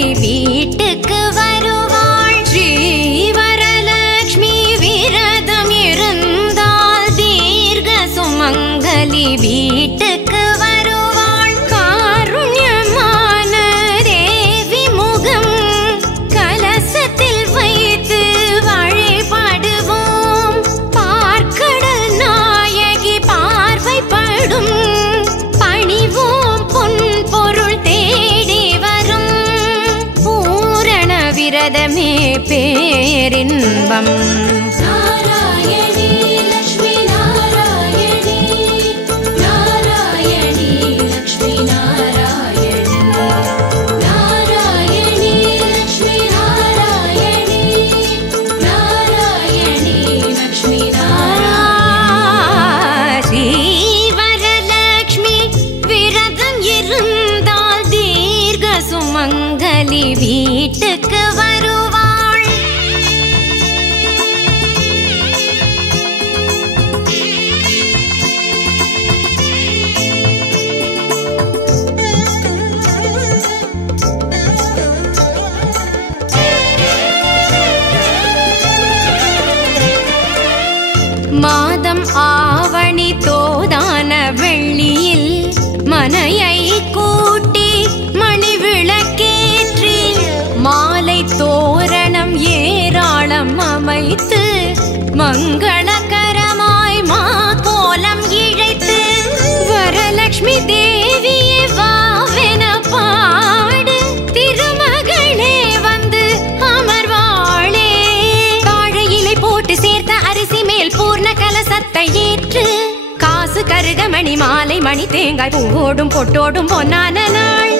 சுமங்கலி வீட்டுக்கு வருவாள். ஸ்ரீவரலக்ஷ்மி விரதம் இருந்தால் தீர்க்க சுமங்கலி வீட்டுக்கு வருவாள். காருண்யமான தேவி முகம் கலசத்தில் வைத்து வழிபடுவோம். பார்க்கடல் நாயகி பார்வைப்படும் பணிவோம். பொன் பொருள் தேடி வரும் பூரண விரதமே பேரின்பம். சுமங்கலி வீட்டுக்கு வருவாள். மாதம் ஆவணி தோதான வெள்ளியில் மனையை கூட்டி மணி விளக்கேற்றி மாலை தோரணம் ஏராளம் அமைத்து மங்களகரமாய் மா கோலம் இழைத்து வரலட்சுமி தேவியே வாவென பாடு. திருமகளே வந்து அமர்வாளே. வாழையிலை போட்டு சேர்த்த அரிசி மேல் பூர்ண கலசத்தை ஏற்று காசு கருகமணி மாலை மணி தேங்காய் பூவோடும் பொட்டோடும் பொன்னான நாள்.